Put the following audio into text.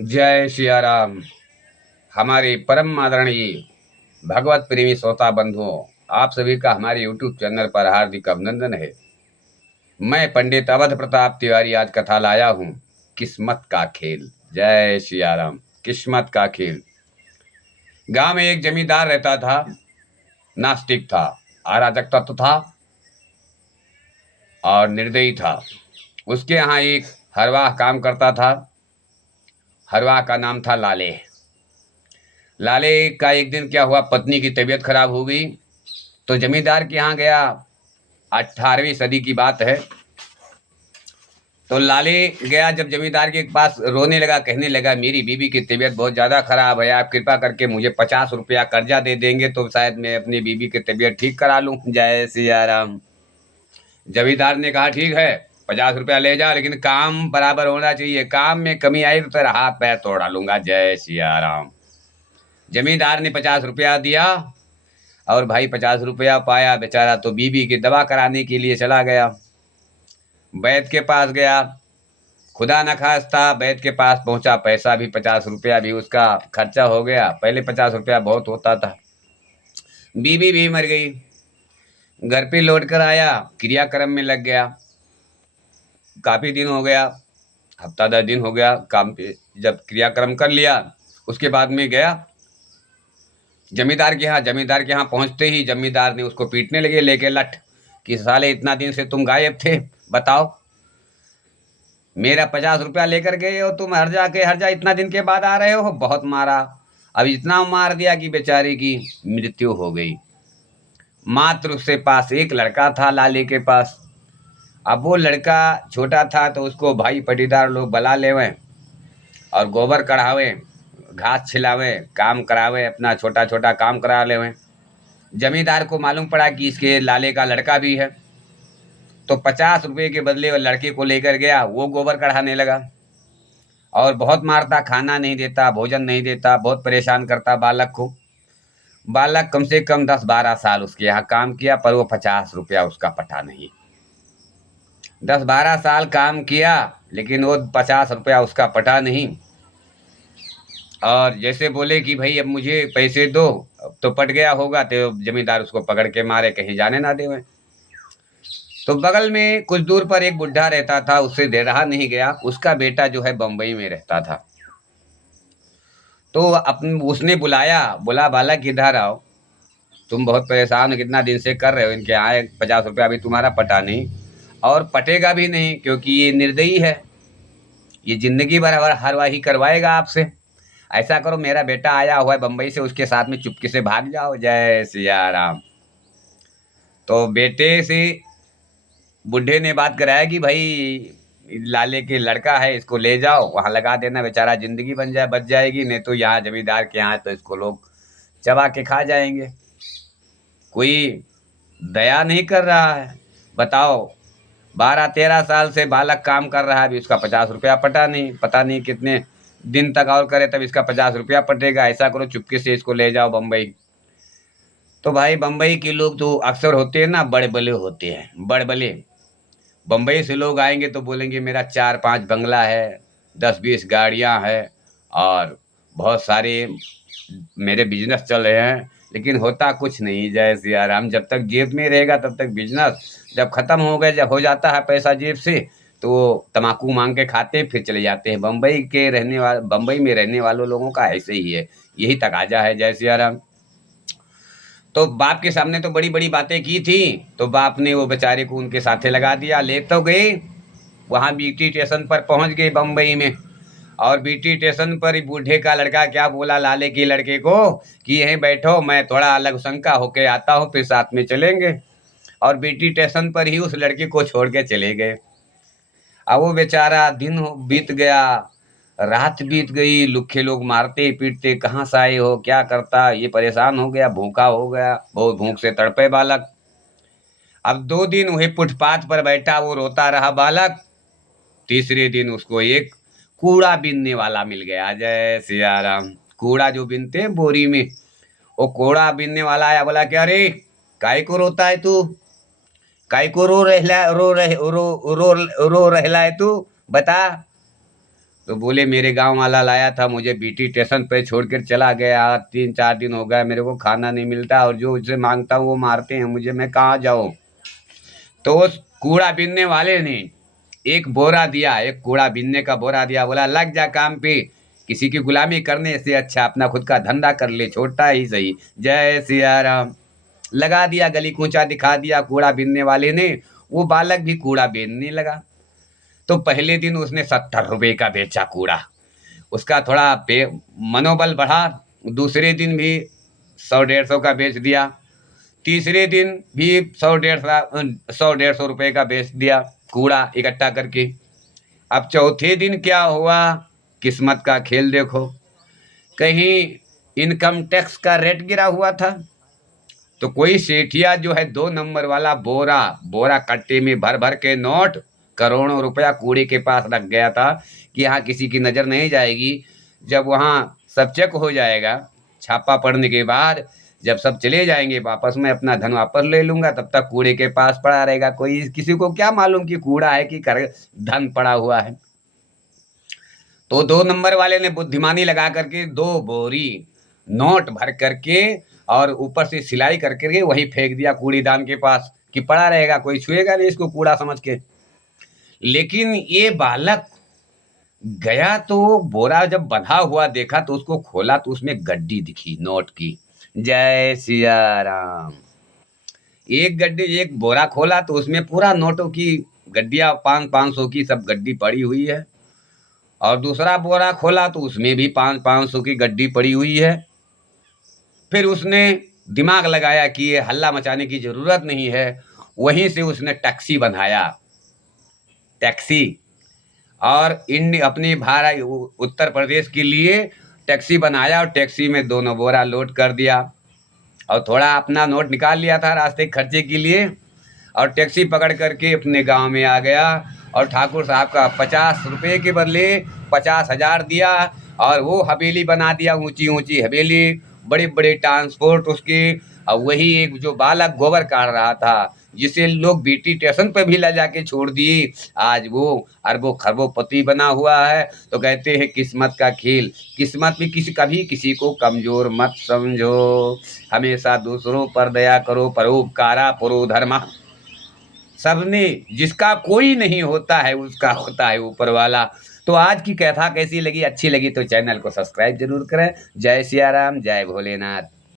जय सिया राम। हमारे परम आदरणीय भगवत प्रेमी श्रोता बंधुओं, आप सभी का हमारे YouTube चैनल पर हार्दिक अभिनंदन है। मैं पंडित अवध प्रताप तिवारी आज कथा लाया हूँ, किस्मत का खेल। जय सिया राम। किस्मत का खेल। गांव में एक जमींदार रहता था। नास्तिक था, अराजक तत्व था और निर्दयी था। उसके यहाँ एक हरवाह काम करता था। हरवाह का नाम था लाले। लाले का एक दिन क्या हुआ, पत्नी की तबीयत खराब हो गई तो जमींदार के यहाँ गया। 18वीं सदी की बात है। तो लाले गया, जब जमींदार के पास रोने लगा, कहने लगा मेरी बीवी की तबीयत बहुत ज़्यादा खराब है, आप कृपा करके मुझे 50 रुपया कर्जा दे देंगे तो शायद मैं अपनी बीवी की तबीयत ठीक करा लूँ। जय सिया राम। जमींदार ने कहा ठीक है, 50 रुपया ले जाओ, लेकिन काम बराबर होना चाहिए, काम में कमी आई तो तेरा हाथ पैर तोड़ डालूंगा। जय सिया राम। जमींदार ने 50 रुपया दिया और भाई 50 रुपया पाया बेचारा, तो बीबी की दवा कराने के लिए चला गया। वैद्य के पास गया। खुदा न खास्ता वैद्य के पास पहुंचा, पैसा भी 50 रुपया भी उसका खर्चा हो गया। पहले 50 रुपया बहुत होता था। बीबी भी मर गई। घर पे लौट कर आया, क्रियाक्रम में लग गया। काफी दिन हो गया, हफ्ता 10 दिन हो गया काम पे। जब क्रियाक्रम कर लिया उसके बाद में गया जमींदार के यहाँ। जमींदार के यहाँ पहुंचते ही जमींदार ने उसको पीटने लगे लेके लठ, कि साले इतना दिन से तुम गायब थे, बताओ मेरा 50 रुपया लेकर गए हो, तुम हर जा इतना दिन के बाद आ रहे हो। बहुत मारा, अब इतना मार दिया कि बेचारी की मृत्यु हो गई। मात्र उसके पास एक लड़का था, लाले के पास। अब वो लड़का छोटा था तो उसको भाई पटीदार लोग बुला लेवे और गोबर कढ़ावे, घास छिलावे, काम करावे, अपना छोटा छोटा काम करा लेवे। जमींदार को मालूम पड़ा कि इसके लाले का लड़का भी है, तो 50 रुपये के बदले वो लड़के को लेकर गया। वो गोबर कढ़ाने लगा और बहुत मारता, खाना नहीं देता, भोजन नहीं देता, बहुत परेशान करता बालक को। बालक कम से कम 10-12 साल उसके यहाँ काम किया, पर वो 50 रुपया उसका पटा नहीं। 10-12 साल काम किया लेकिन वो 50 रुपया उसका पटा नहीं। और जैसे बोले कि भाई अब मुझे पैसे दो, अब तो पट गया होगा, तो जमींदार उसको पकड़ के मारे, कहीं जाने ना देवे। तो बगल में कुछ दूर पर एक बुढ़ा रहता था, उससे दे रहा नहीं गया। उसका बेटा जो है बम्बई में रहता था। तो उसने बुलाया, बोला बालक इधर आओ, तुम बहुत परेशान हो, कितना दिन से कर रहे हो इनके यहाँ, 50 रुपया अभी तुम्हारा पटा नहीं और पटेगा भी नहीं, क्योंकि ये निर्दयी है, ये जिंदगी भर हरवाही करवाएगा आपसे। ऐसा करो, मेरा बेटा आया हुआ है बम्बई से, उसके साथ में चुपके से भाग जाओ। जय सिया राम। तो बेटे से बुढ़े ने बात कराया कि भाई लाले के लड़का है, इसको ले जाओ, वहां लगा देना, बेचारा जिंदगी बच जाएगी, नहीं तो यहाँ जमींदार के यहाँ तो इसको लोग चबा के खा जाएंगे। कोई दया नहीं कर रहा है, बताओ। 12-13 साल से बालक काम कर रहा है, अभी उसका 50 रुपया पटा नहीं। पता नहीं कितने दिन तक और करे तब इसका 50 रुपया पटेगा। ऐसा करो, चुपके से इसको ले जाओ बम्बई। तो भाई बम्बई के लोग तो अक्सर होते हैं ना, बड़े बले होते हैं, बड़े बले। बम्बई से लोग आएंगे तो बोलेंगे मेरा 4-5 बंगला है, 10-20 गाड़ियां हैं और बहुत सारे मेरे बिजनेस चल रहे हैं, लेकिन होता कुछ नहीं। जय सिया राम। जब तक जेब में रहेगा तब तक बिजनेस, जब खत्म हो गए, जब हो जाता है पैसा जेब से, तो वो तम्बाकू मांग के खाते हैं, फिर चले जाते हैं। बम्बई में रहने वालों लोगों का ऐसे ही है, यही तकाजा है। जय सिया राम। तो बाप के सामने तो बड़ी बड़ी बातें की थी, तो बाप ने वो बेचारे को उनके साथे लगा दिया। ले तो गए, वहाँ बीटी स्टेशन पर पहुँच गए बम्बई में। और बीटी स्टेशन पर बूढ़े का लड़का क्या बोला लाले के लड़के को कि यहीं बैठो, मैं थोड़ा अलग शंका होके आता हूँ, फिर साथ में चलेंगे। और बीटी स्टेशन पर ही उस लड़के को छोड़ के चले गए। अब वो बेचारा बीत गया, रात बीत गई, लुखे लोग मारते पीटते, कहाँ से आए हो, क्या करता, ये परेशान हो गया, भूखा हो गया, बहुत भूख से तड़पे बालक। अब 2 दिन वही फुटपाथ पर बैठा वो रोता रहा बालक। तीसरे दिन उसको एक कूड़ा बीनने वाला मिल गया। जय सिया राम। कूड़ा जो बीनते हैं बोरी में, वो कूड़ा बीनने वाला आया, बोला क्या रे, काय को रोता है तू, काय को रो रहला है तू, बता। तो बोले मेरे गांव वाला लाया था, मुझे बीटी स्टेशन पे छोड़कर चला गया, 3-4 दिन हो गए, मेरे को खाना नहीं मिलता और जो उससे मांगता हूँ वो मारते हैं मुझे, मैं कहाँ जाऊँ। तो उस कूड़ा बीनने वाले ने एक बोरा दिया, एक कूड़ा बीनने का बोरा दिया, बोला लग जा काम पे, किसी की गुलामी करने से अच्छा अपना खुद का धंधा कर ले, छोटा ही सही। जय सिया राम। लगा दिया, गली कूचा दिखा दिया कूड़ा बीनने वाले ने। वो बालक भी कूड़ा बीनने लगा। तो पहले दिन उसने 70 रुपए का बेचा कूड़ा, उसका थोड़ा मनोबल बढ़ा। दूसरे दिन भी 100-150 का बेच दिया। तीसरे दिन भी 100-150 रुपए का बेच दिया कूड़ा इकट्ठा करके। अब चौथे दिन क्या हुआ, किस्मत का खेल देखो, कहीं इनकम टैक्स का रेट गिरा हुआ था। तो कोई सेठिया जो है 2 नंबर वाला बोरा बोरा कट्टे में भर भर के नोट, करोड़ों रुपया कूड़े के पास रख गया था कि यहाँ किसी की नज़र नहीं जाएगी। जब वहाँ सब चेक हो जाएगा, छापा पड़ने के बाद जब सब चले जाएंगे वापस, मैं अपना धन वापस ले लूंगा, तब तक कूड़े के पास पड़ा रहेगा। कोई किसी को क्या मालूम कि कूड़ा है कि धन पड़ा हुआ है। तो 2 नंबर वाले ने बुद्धिमानी लगा करके 2 बोरी नोट भर करके और ऊपर से सिलाई करके वहीं फेंक दिया कूड़ीदान के पास कि पड़ा रहेगा, कोई छुएगा नहीं इसको कूड़ा समझ के। लेकिन ये बालक गया तो बोरा जब बंधा हुआ देखा तो उसको खोला तो उसमें गड्डी दिखी नोट की। जय सिया राम। एक बोरा खोला तो उसमें पूरा नोटों की गड्डियां 500 की सब गड्डी पड़ी हुई है। और दूसरा बोरा खोला तो उसमें भी 500 की गड्डी पड़ी हुई है। फिर उसने दिमाग लगाया कि ये हल्ला मचाने की जरूरत नहीं है, वहीं से उसने टैक्सी बनाया, टैक्सी। और अपने भारत उत्तर प्रदेश के लिए टैक्सी बनाया और टैक्सी में दोनों बोरा लोड कर दिया और थोड़ा अपना नोट निकाल लिया था रास्ते खर्चे के लिए और टैक्सी पकड़ करके अपने गांव में आ गया और ठाकुर साहब का 50 रुपये के बदले 50,000 दिया और वो हवेली बना दिया, ऊंची ऊंची हवेली, बड़े बड़े ट्रांसपोर्ट उसके। और वही एक जो बालक गोबर काट रहा था जिसे लोग बीटी स्टेशन पर भी ला जाके छोड़ दिए, आज वो अरबों खरबों पति बना हुआ है। तो कहते हैं किस्मत का खेल, किस्मत भी कभी किसी को कमजोर मत समझो, हमेशा दूसरों पर दया करो, परोपकारा पुरो धर्मा। सबने, जिसका कोई नहीं होता है उसका होता है ऊपर वाला। तो आज की कथा कैसी लगी, अच्छी लगी तो चैनल को सब्सक्राइब जरूर करें। जय सिया राम, जय भोलेनाथ।